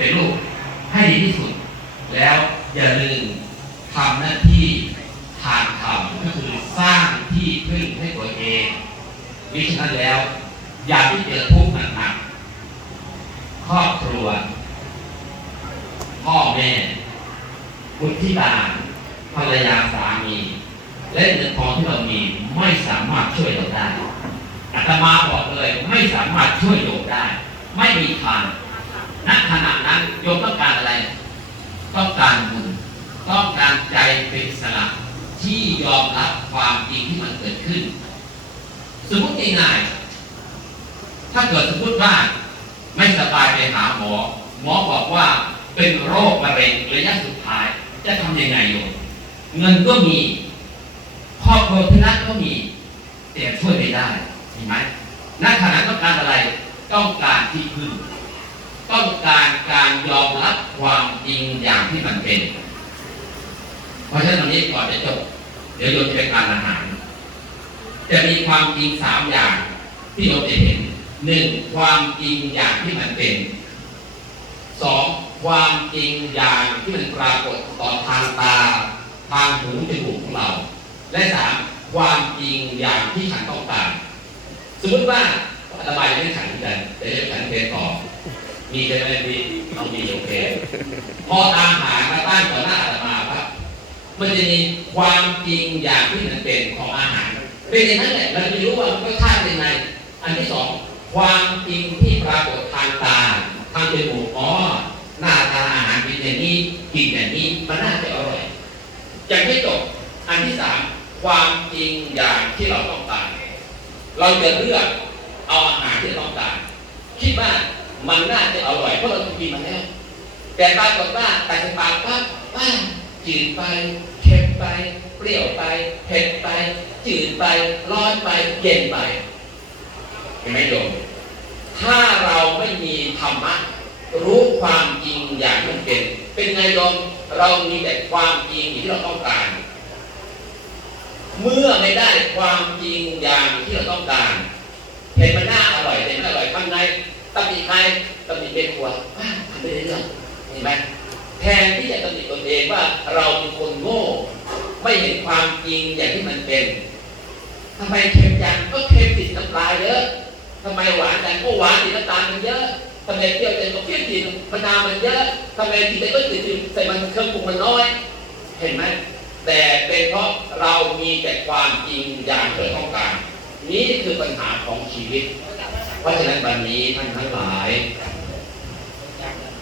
เป็นลูกให้ดีที่สุด แล้วอย่าลืมทำหน้าที่ทานธรรมก็คือสร้างที่พึ่งให้ตัวเองมิฉะนั้นแล้ว อย่าที่เจอทุกข์หนักๆครอบครัว พ่อแม่บุตรธิดาภรรยาสามี และเงินทองที่เรามีไม่สามารถช่วยเราได้อาตมาบอกเลยไม่สามารถช่วยโยมได้ ไม่มีทาง ณขณะนั้นโยมต้องการอะไร ต้องการบุญต้องการใจเป็นสละที่ยอมรับความจริงที่มันเกิดขึ้น สมมติง่ายๆถ้าเกิดสมมติว่าไม่สบายไปหาหมอ หมอบอกว่าเป็นโรคมะเร็งระยะสุดท้าย จะทำยังไงโยมเงินก็มีครอบครัวที่รักก็มี แต่ช่วยไม่ได้เห็นไหมณขณะต้องการอะไรต้องการที่พึ่งต้องการการ ยอมรับความจริงอย่างที่มันเป็น เพราะฉะนั้นตรงนี้ก่อนจะจบ เดี๋ยวโยมจะไปทานอาหาร จะมีความจริงสามอย่างที่โยมจะเห็นหนึ่งความจริงอย่างที่มันเป็นสองความจริงอย่างที่มันปรากฏต่อทางตา ทางหูจมูกของเรา และสามความจริงอย่างที่ฉันต้องการ สมมติว่าอาตมายังไม่ฉันกันแต่จะฉันเพลต่อ มีใช่ไหมพี่ต้องมีโอเคพออาหารมาตั้งต่อหน้าอาตมาครับ มันจะมีความจริงอย่างที่มันเป็นของอาหาร เป็นอย่างนั้นแหละเราจะรู้ว่ารสชาติเป็นไงอันที่สองความจริงที่ปรากฏทางตาทางจมูกอ๋อหน้าตาอาหารเป็นอย่างนี้กินอย่างนี้มันน่าจะอร่อยยังไม่จบอันที่สามความจริงอย่างที่เราต้องการ เราจะเลือกเอาอาหารที่เราต้องการคิดว่า มันน่าจะอร่อยเพราะเรากินมาแล้วแต่ปรากฏว่าแต่ในปากปั๊บว่าจืดไปเค็มไป เปรี้ยวไปเผ็ดไป จืดไปร้อนไปเย็นไปเห็นไหมโยมถ้าเราไม่มีธรรมะรู้ความจริงอย่างที่มันเป็น เป็นไงโยมเรามีแต่ความจริงที่เราต้องการ เมื่อไม่ได้ความจริงอย่างที่เราต้องการเห็นมันน่าอร่อยเห็นมันอร่อยข้างใน ตำหนิใครตำหนิเป็นครัวอ้าวทำไม่ได้เรื่องเห็นไหมแทนที่จะตำหนิตนเองว่าเราเป็นคนโง่ ไม่เห็นความจริงอย่างที่มันเป็นทำไมเค็มจังก็เค็มติดน้ำลายเยอะทำไมหวานจังก็หวานติดน้ำตาลมันเยอะทำไมเปรี้ยวจังก็เปรี้ยวติดมะนาวมันเยอะทำไมติดแต่ก็ติดใส่มันเครื่องปรุงมันน้อย เห็นไหมแต่เป็นเพราะเรามีแต่ความจริงอย่างที่เราต้องการ นี่คือปัญหาของชีวิต เพราะฉะนั้นวันนี้ท่านทั้งหลาย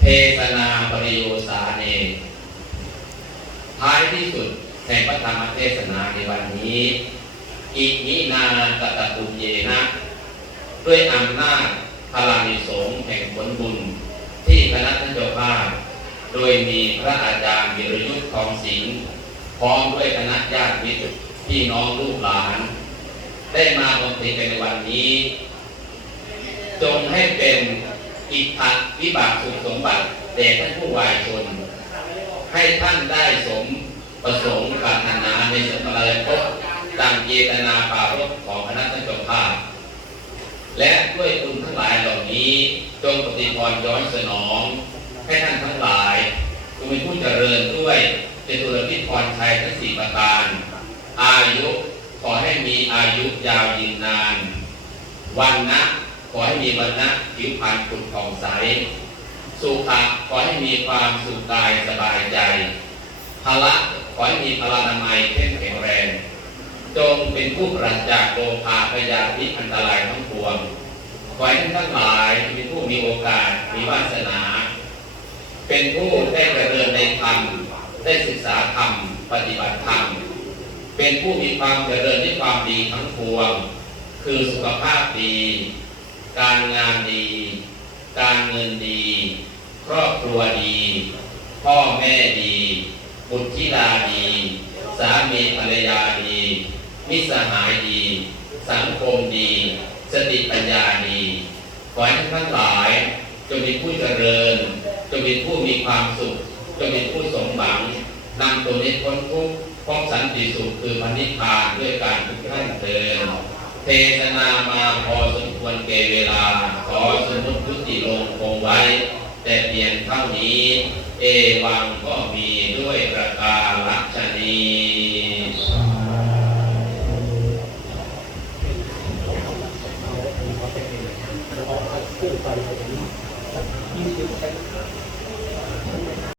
เทศนาปริโยสาเนท้ายที่สุดแห่งพระธรรมเทศนาในวันนี้อินินาตตะปุญเยนะด้วยอำนาจพลังสงแห่งผลบุญ ที่คณะท่านเจ้าภาพโดยมีพระอาจารย์วิรยุทธ์ทองสิงห์พร้อมด้วยคณะญาติมิตรพี่น้องลูกหลาน ได้มาบำเพ็ญในวันนี้ จงให้เป็นอิทธิวิบากสุขสมบัติแด่ท่านผู้วายชน ให้ท่านได้สมประสงค์ปรารถนาในสมบัติพบดังเจตนาปารภของคณะท่านเจ้าภาพและด้วยคุณทั้งหลายเหล่านี้จงปฏิพรย้อนสนอง ให้ท่านทั้งหลายจงเป็นผู้เจริญด้วยเป็นตุลพิพรชัยทั้งสี่ประการ อายุขอให้มีอายุยาวยืนนาน วันนะ ขอให้มีวันนะผิวพรรณผุดผ่องใส สุขะขอให้มีความสุขกายสบายใจพละขอให้มีพลานามัยเข้มแข็งแรง จงเป็นผู้ปราศจากโลภะพยาธิอันตรายทั้งปวงขอให้ท่านทั้งหลายเป็นผู้มีโอกาสมีวาสนา เป็นผู้ได้กระเจริญในธรรมได้ศึกษาธรรมปฏิบัติธรรมเป็นผู้มีความเจริญในความดีทั้งปวง คือสุขภาพดี การงานดี การเงินดี ครอบครัวดี พ่อแม่ดี บุตรธิดาดี สามีภรรยาดี มิสหายดี สังคมดี สติปัญญาดีขอให้ท่านทั้งหลายจงเป็นผู้เจริญจงเป็นผู้มีความสุขจงเป็นผู้สมหวังนำตัวนี้พ้นทุกข์พบสันติสุขคือพันิพานด้วยการทุกท่านเดิน เทศนามาพอสมควรเกเวลา ขอสมุดพุทธิลงคงไว้ แต่เพียงเท่านี้ เอวังก็มีด้วยประการลักชนี